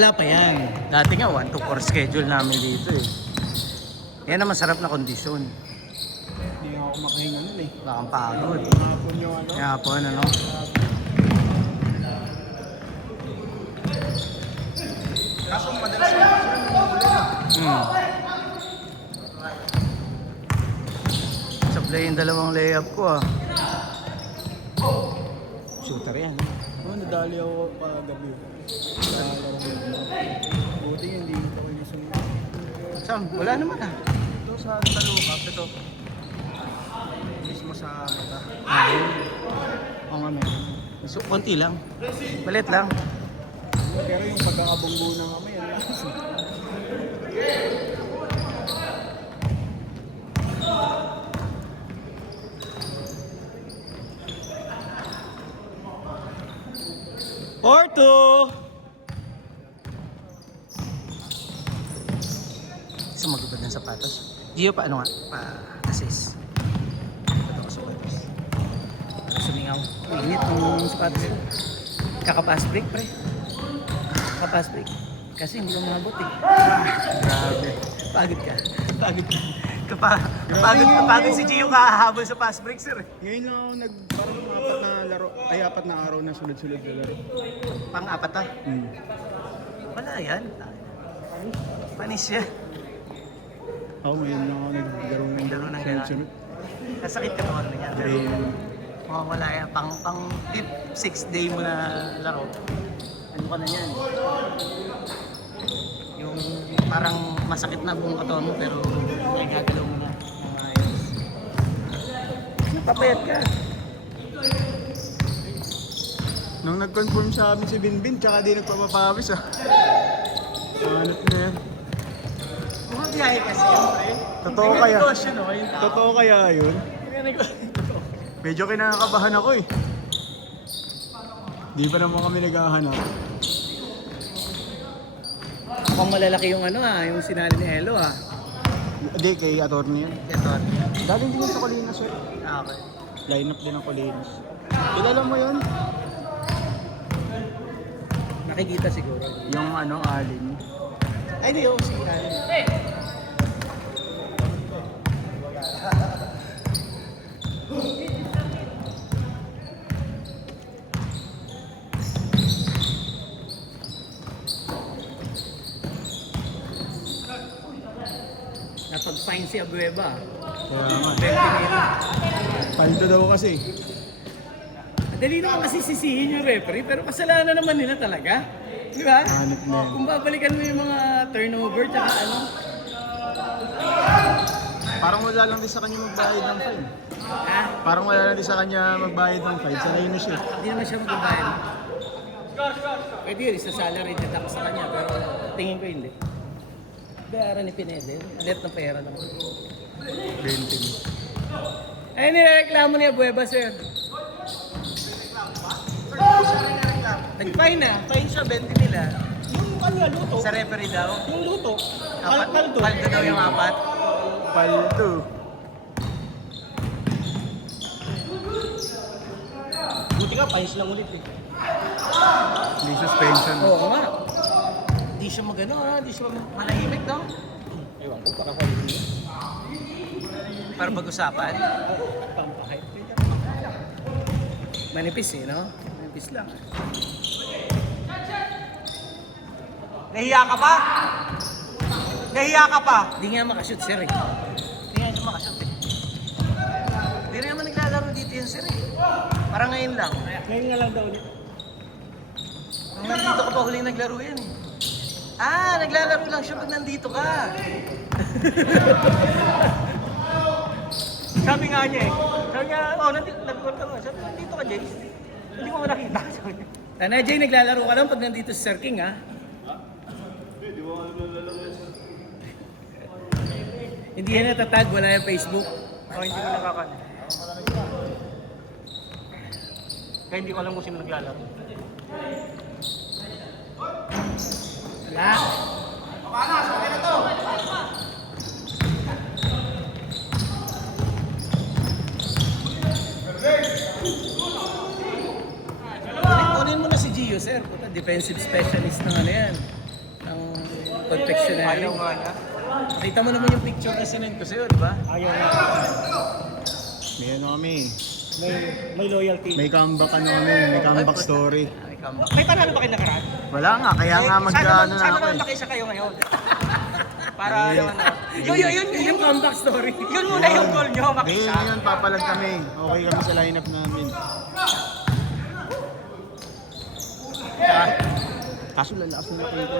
Wala pa yan. Dati nga 1-4 schedule namin dito eh. Yan ang masarap na kondisyon. Hindi nga ako makahinga nun eh. Wala kang pagod. Hapon yung ano. Hapon ano. Kaso madalas yung sila nangulan. Supply yung dalawang layup ko ah. Shooter yan. Oo, nadali ako pagabi. Buti hindi ko inisong. Saan? Wala naman ah. Ito sa Talukap, ito. Mismo sa mata. Oo nga meron. So, konti lang. Balit lang. Pero yung pagkakabunggo ng kamay, ano yan? Porto! Sumagubad ng sapatos. Gio pa ano nga? Pa-assist. Ito ko sapatos. Para sumingaw. Init yung sapatos. Kakapass break pre. Kakapass break. Kasi hindi ko mabot eh. Grabe. Pagod ka. Pagod ka. Kapagod si Gio kahabol sa pass break sir. Ngayon lang ako parang apat na araw na sunod-sunod na laro. Pang-apat ah. Wala yan. Panis siya. Ako ngayon lang ako naglaro ng Naglaro ng sunod-sunod. Nasakit ka naman niya. Dahil Wala yan. Pang 6th day mo na laro. Ano ka na yan? Yung parang masakit na buong katawan mo pero may gagalaw mo na. Papayat ka. nung nag-confirm sa amin si Binbin, tsaka di nagpapapawis ah. Hanap na yan. Mga biyahe kasi yun, pre. Totoo May kaya? negosyo, no, yung tao. Totoo kaya yun? May negosyo. Medyo kinakabahan ako eh. Di pa naman kami naghahanap. Mukhang malalaki yung ano yung sinali ni Elo Hindi, kay attorney yan. Ito. Galing din sa Colinas eh. Okay. Line up din ng Colinas. Kilala mo yun? Nakikita siguro. Yung ano, Alin. Ay, di, si Alin. Napag-fine si Abueva. Kaya nga. 20 million. Paldo daw kasi. Dali naman kasi sisihin yung referee, pero kasalanan naman nila talaga. Di ba? Hanap na yan. Kung babalikan mo yung mga turnover, tsaka ano. Parang wala lang din sa kanya magbayad ng fine. Ha? Parang wala lang din sa kanya magbayad ng fine. Sanay na siya. Hindi naman siya magbabayad. Pwede yun, isa salary deduct sa kanya, pero tingin ko hindi. Bayaran ni Pinede, net na pera naman. 20. Ay, nireklamo niya Bueva, sir. Nag-fine na, fine siya, 20 nila. Yung ano, luto? Sa referee daw. Yung luto? Paldo daw yung 4. Paldo. Buti ka, fines lang ulit eh. Hindi suspension. Oo nga. Hindi siya magano hindi siya manahimik, no? Ewan ko, para kayo yun. Para mag-usapan. Pampakit. Manipis eh, no? Manipis lang. Nahiya ka pa? Nahiya ka pa? Hindi nga makashoot, sir eh. Hindi nga siya makashoot eh. Hindi rin naman naglalaro dito yan, sir eh. Parang ngayon lang. Ngayon nga lang daw ulit. Nung nandito ka pa huling naglaro yan eh. Ah, naglalaro lang siya pag nandito ka. Sabi nga niya eh. Sabi niya, oh, nag-call ka nga. Sabi, nandito ka, Jace. Hindi ko mo nakita. Sabi niya. Tana Jay, naglalaro ka lang pag nandito si Sir King ha. Hindi yan natatag, wala yung Facebook. Oh, hindi ko nakakano. Kaya hindi ko alam kung sino naglalaro. Wala. Kunin mo na si Gio, sir. Puta, defensive specialist ng ano yan. Ng confectionery. Ayaw nga niya. Nakita mo naman yung picture na sinend ko sa'yo, di ba? Ayaw nga. May ano kami. May loyalty. May comeback ano kami. May comeback story. Ay, come on. May panalo ba kayo nakaraan? Wala nga, kaya nga mag-ano na Sana ako naman eh. makisa kayo ngayon. Para Eh. naman yun Yung comeback story. Yun muna yung goal nyo, Ngayon makisa. yun, papalag kami. Okay kami sa lineup namin. Kaso lalakas na natin ko.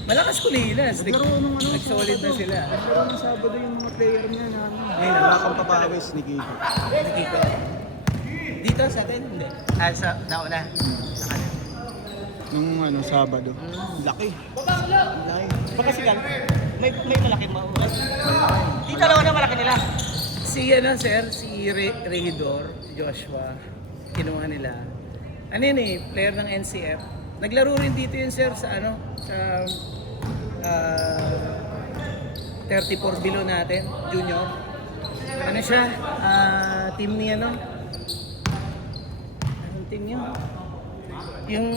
Malakas kulilas. Naglaro nung ano. Nag-solid na sila. Naglaro ng Sabado yung mga player niya na ano. Ngayon, wala kang papawis ni Kiko. Nakita. Dito sa atin? Hindi. Ah, sa nauna. Sa kanan. Nung ano, Sabado. Laki. Laki. Baka sigal, may malaki mauwi. Di dalawa na malaki nila. Si ano sir, si Regidor, si Joshua, kinuha nila. Ano yun eh, player ng NCF. Naglaro rin dito yun sir sa ano, sa 34 below natin, junior. Ano siya, team ni ano? Anong team yun? Yung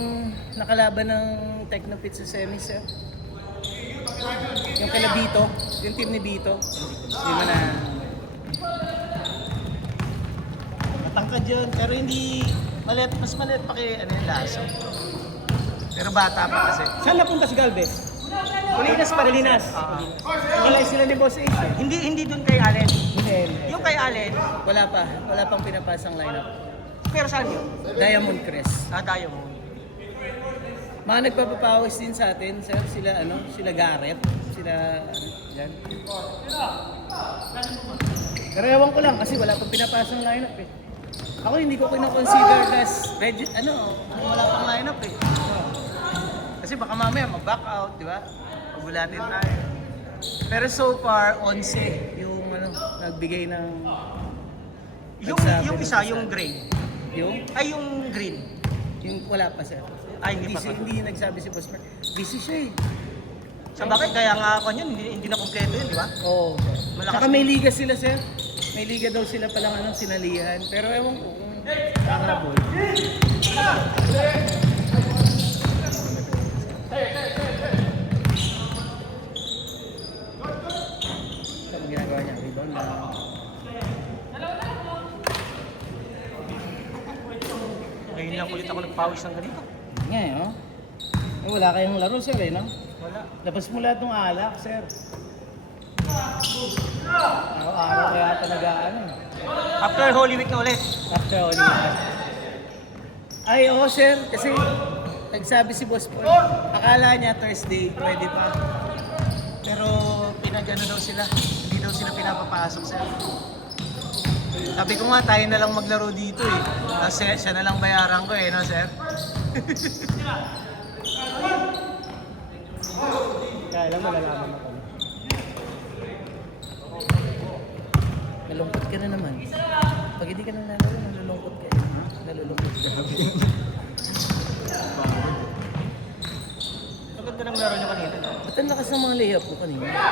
nakalaban ng Technopit sa semi sir. Yung kala Bito, yung team ni Bito. Hindi mo na... Matangkad yun, pero hindi... mas maliit pa kay ano yung laso. Pero bata pa kasi. Saan napunta si Galvez? Pilinas pa Pilinas. Wala sila ni Boss Ace eh. Hindi doon kay Allen. Hindi. Yung kay Allen, Wala pa. Wala pang pinapasang lineup. pero saan yun? Diamond Crest. Tayo mo. Mga nagpapapawis din sa atin, sir. Sila ano, sila Garrett. Sila ano, yan. Pero ewan ko lang kasi wala pang pinapasang lineup eh. Ako hindi ko kino-consider as ano, kung wala pang lineup eh. Kasi baka mamaya mag-back out, di ba? Pagulatin tayo. Pero so far, 11 yung ano, nagbigay ng... Yung isa, yung gray. Yung? Ay, yung green. Yung wala pa sir. Ay, hindi pa. Hindi nagsabi si Boss Mark. Busy siya eh. Sa bakit, kaya nga ako yun, hindi na kompleto yun, di ba? Oo. Malakas Saka may liga sila sir. May liga daw sila palang ano, sinalihan. Pero ewan ko kung kakarabol. Ano ginagawa niya? Rebound na. Ngayon lang ulit ako nagpawis ng ganito. Nga eh, oh. Eh, wala kayong laro sir eh, no? Wala. Labas mo lahat ng alak, sir. Araw-araw kaya talaga ano. After Holy Week na ulit. After all ay, oo sir, kasi nagsabi si Boss Paul, akala niya Thursday, pwede pa. Pero pinag-ano daw sila, hindi daw sila pinapapasok sir. Sabi ko nga, tayo na lang maglaro dito eh. Kasi siya na lang bayaran ko eh, no sir? Kaya lang malalaman ako. Nalungkot ka na naman. Pag hindi ka na nalaro, nalulungkot ka eh. Nalulungkot ka. Ang ganda ng laro niya kanina. Ba't ang lakas ng mga layup ko kanina? Wala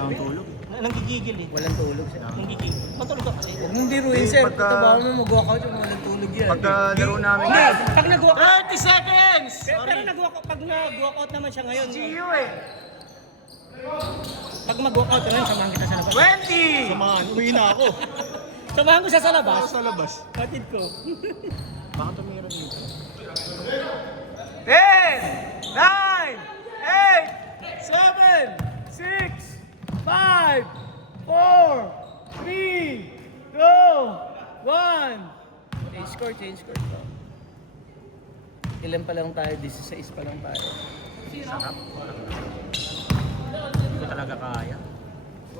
akong tulog. Nanggigigil eh. Walang tulog sir. Nanggigigil. Matulog ka kasi. Huwag mong biruin sir, Pagka- puto baka mo mag-walkout yung walang tulog yan. Pagka laro namin Hindi, pag nag-walk 30 seconds! pero pag nag-walk out naman siya ngayon. Gio eh! Pag mag-walk out naman, samahan kita sa labas. 20! Samahan, uwi na ako. Samahan ko siya sa labas. Ako sa labas. Patid ko. Baka tumira dito. 10, 9, 8, 7, 6, 5, 4, 3, 2, 1. Change score. Ilan pa lang tayo? 16 pa lang tayo. Sarap. Hindi ko talaga kaya.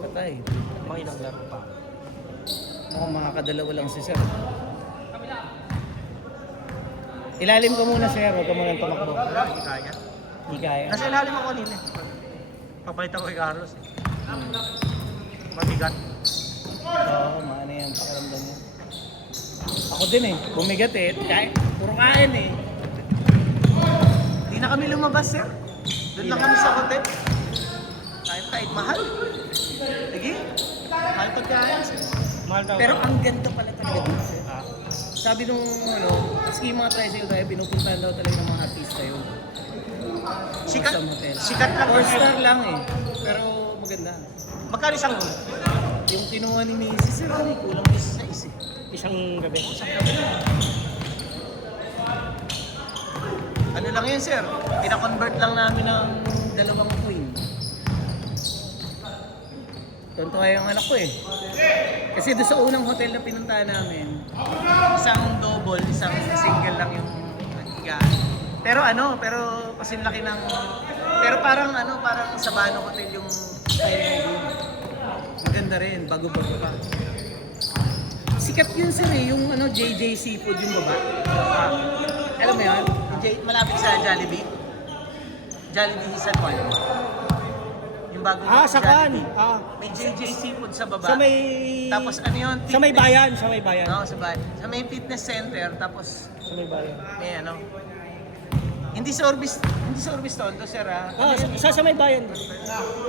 Patay. Mga ilang laro pa. Mukhang makakadalawa lang si Sir. Ilalim ko muna, Sir. Huwag ka muna tumakbo. Wala, hindi kaya. Hindi kaya. Nasa ilalim ako kanina eh. Papalit ako kay Carlos eh. Mabigat. Oo, maano yan. Pakiramdam mo. Ako din eh. Bumigat eh. Kain. Puro kain eh. Hindi na kami lumabas, sir. Doon lang kami sa hotel. Kahit mahal. Sige. Kahit pagkain, sir. Mahal daw. Pero ang ganda pala talaga dun, Sir. Ah, Sabi nung ski mga tricycle tayo, pinupuntahan daw talaga ng mga artista yun. Sikat, Sa motel. sikat lang. 4-star lang eh. Pero maganda. Magkano isang room? Yung kinuha ni Mrs. Sir, ano, kulang isa sa isa. isang gabi. Ano lang yun, sir? Pina-convert lang namin ng Dalawang queen. Tonto yung anak ko eh. Kasi doon sa unang hotel na pinuntahan namin, isang double, isang single lang yung higaan. Pero kasing laki ng... Pero parang Sabano Hotel yung style mo doon. maganda rin, bago-bago pa. Sikat yun sir eh, yung JJ Seafood yung baba. Alam mo yun? Malapit sa Jollibee. Jollibee San Juan. Yung bagong Sa kan. Jollibee. Ah, May JJ Seafood sa baba. sa may... Tapos ano yun? Sa may Fitness. bayan, sa may bayan. Oo, sa bayan. Sa may fitness center. Tapos Sa may bayan. may hindi sa Orbis Tondo, sir ha. Sa may bayan.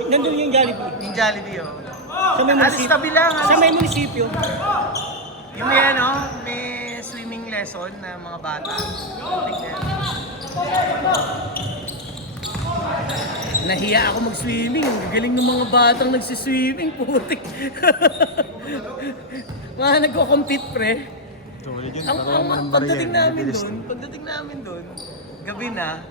Nandun yung Jollibee. Yung Jollibee, oh. Sa may Alis munisipyo. tabi lang. Sa may munisipyo. Yung may swimming lesson na mga bata. Tignan. Nahiya ako mag-swimming. Ang galing ng mga batang nagsiswimming, putik. Mga nagko-compete pre. Pagdating namin doon, gabi na,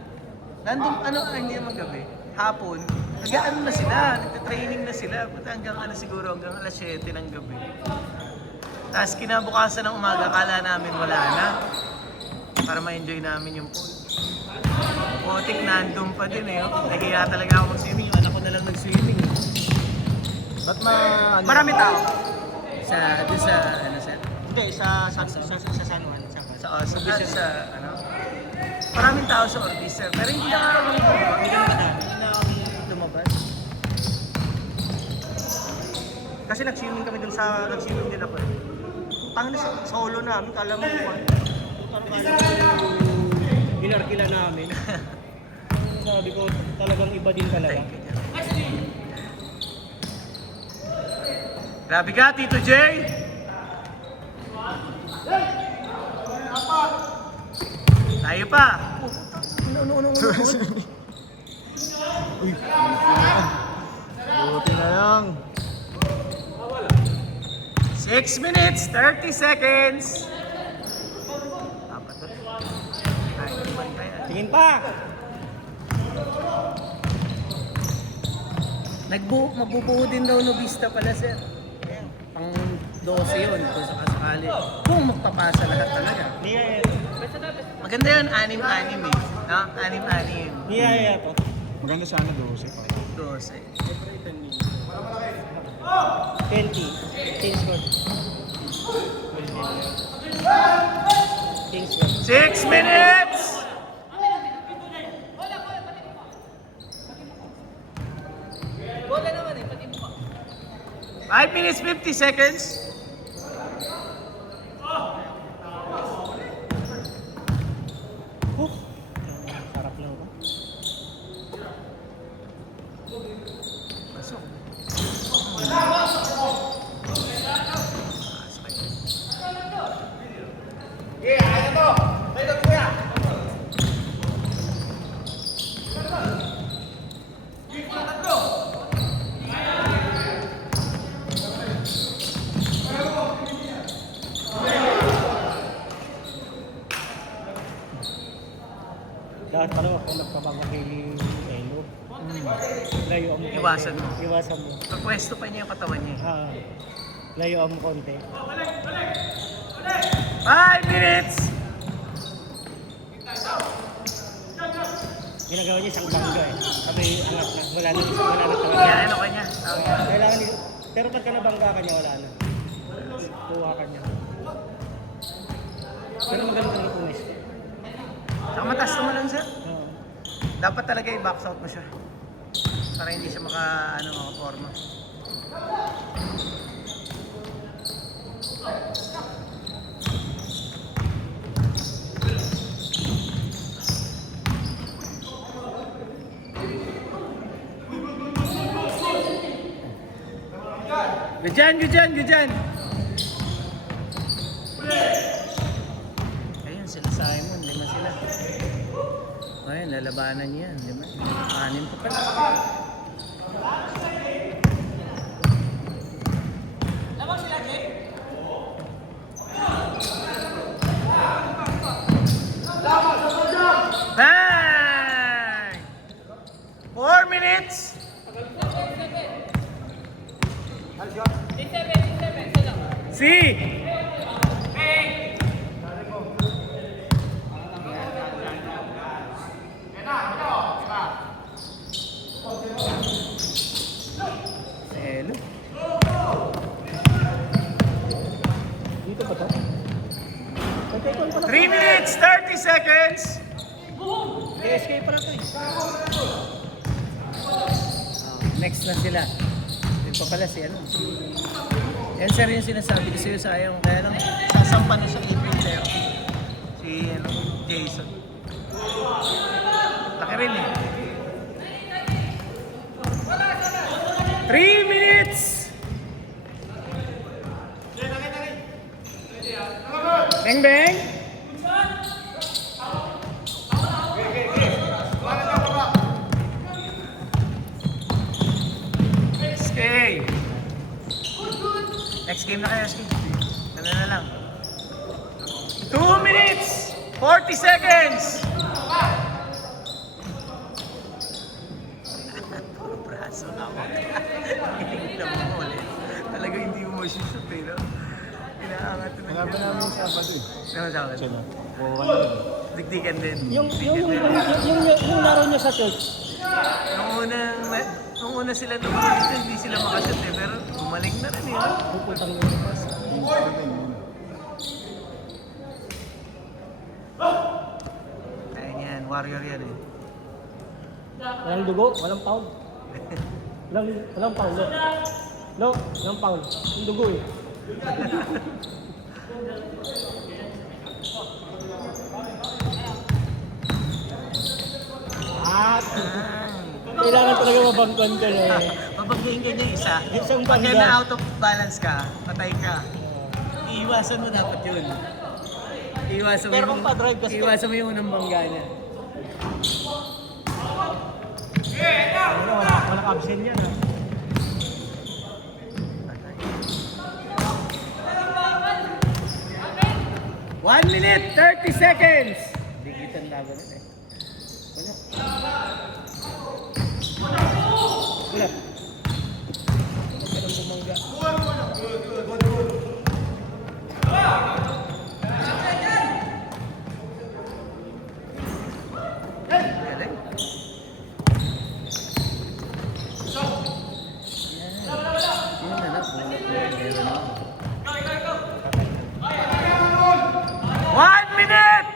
hindi naman gabi, hapon, nag-ano na sila, nagte-training na sila, hanggang siguro hanggang alas 7 ng gabi. Tapos kinabukasan ng umaga, akala namin wala na, para ma-enjoy namin yung pool. Putik, nandun pa din eh, nahiya talaga ako mag-swimming, yung anak ko na lang nag-swimming. Ba't Marami tao. Doon sa, sir? Hindi, sa San Juan. Maraming tao sa Orbis, sir. Pero hindi na Lumabas. Kasi nag-swimming kami dun nag-swimming din ako. Tangin sa solo namin, kala mo kung inarkila namin. Sabi ko, talagang iba din talaga. Grabe ka, Tito Jay! Tayo pa! Uy, buti na lang. 6 minutes, 30 seconds! Tingin pa! Mabubuo din daw no vista pala sir. Pang 12 yun kung sakasakali. Kung magpapasa lahat talaga. Maganda yun, 6-6 eh. No? 6-6. Niyaya to. Maganda sana 12 pa. 12. 20. Kingsford. Kingsford. 6 minutes! 5 minutes, 50 seconds. Sarap lang ba? Pasok. Dapat pala ako nagpabago kay Elo. Layo mo. Iwasan mo. Iwasan mo. Pagpwesto pa niya yung katawan niya. Layo mo konti. 5 minutes! ginagawa niya isang bangga eh. Sabi, angat na. Wala na talaga. Kaya ano kanya? Tawag yan. Kailangan niya. Pero pagka nabangga ka niya, wala na. Kuha ka niya. Pero maganda ng punis. Saka mataas naman lang sir. Oo. Dapat talaga i-box out mo siya. Para hindi siya maka-forma. Good dyan, good dyan, good dyan. Ayun, sila Simon, 5 sila. Ayun, lalabanan niya yan, 5. 6 pa pala. Bang! 4 minutes! Si! Hello. Dito ba to? 3 minutes, 30 seconds! Escape pa na to eh. Next na sila. Yun pa pala si ano. Yan sir yung sinasabi ko sa'yo, sayang. Kaya lang, sasampa na siya 8-0. Si ano, Jason. Laki rin eh. 3 minutes! Bang bang! Okay. Next game na kayo, Ski. Ano na lang. 2 minutes! 40 seconds! Puro braso hawak. Hindi na mo ulit. Talaga hindi mo masushoot eh, no? Inaangat na Hanapin namin yung Sabado eh. Ano sa akin? Sino? Oo, ano yun. Dikdikan din. Yung laro niya sa church. Nung una sila naman dito, hindi sila makashoot eh. Pero gumaling na rin eh, no? Pupuntang lumabas. Yung Sabado yun. Ayun yan, warrior yan eh. Walang dugo, walang pound. Walang pound, no? No, walang pound. Yung dugo eh. Kailangan talaga mabangkuan ka na eh. Pabagdayin ka niya isa. Isang Pagka bangga. na out of balance ka, patay ka. Iiwasan mo dapat yun. Iiwasan mo Pero kung pa-drive kasi- iiwasan mo yung unang bangga niya. Walang absent yan ah. Patay. 1 minute, 30 seconds! Digitan laban rin eh. Wala. Wala. Ganun bumangga. Galing. Yan na lang. 1 minute!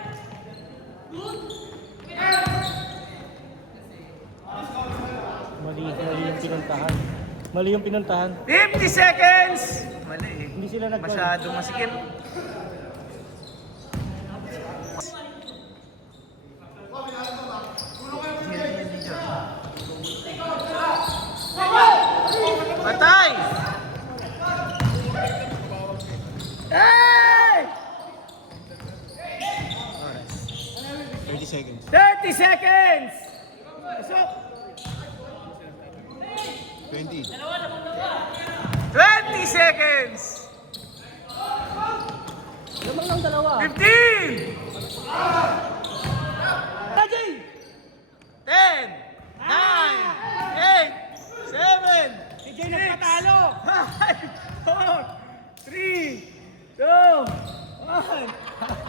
Mali yung pinuntahan. Mali yung pinuntahan. 50 seconds! Mali eh. Hindi sila nag- Masyadong masikip. Patay! Hey! 30 seconds. 30 seconds! Pasok! 20. 20 seconds! Lamang lang dalawa. 15! Ajay! 10! 9! 8! 7! Si Jay nagpatalo! 5! 4! 3! 2! 1!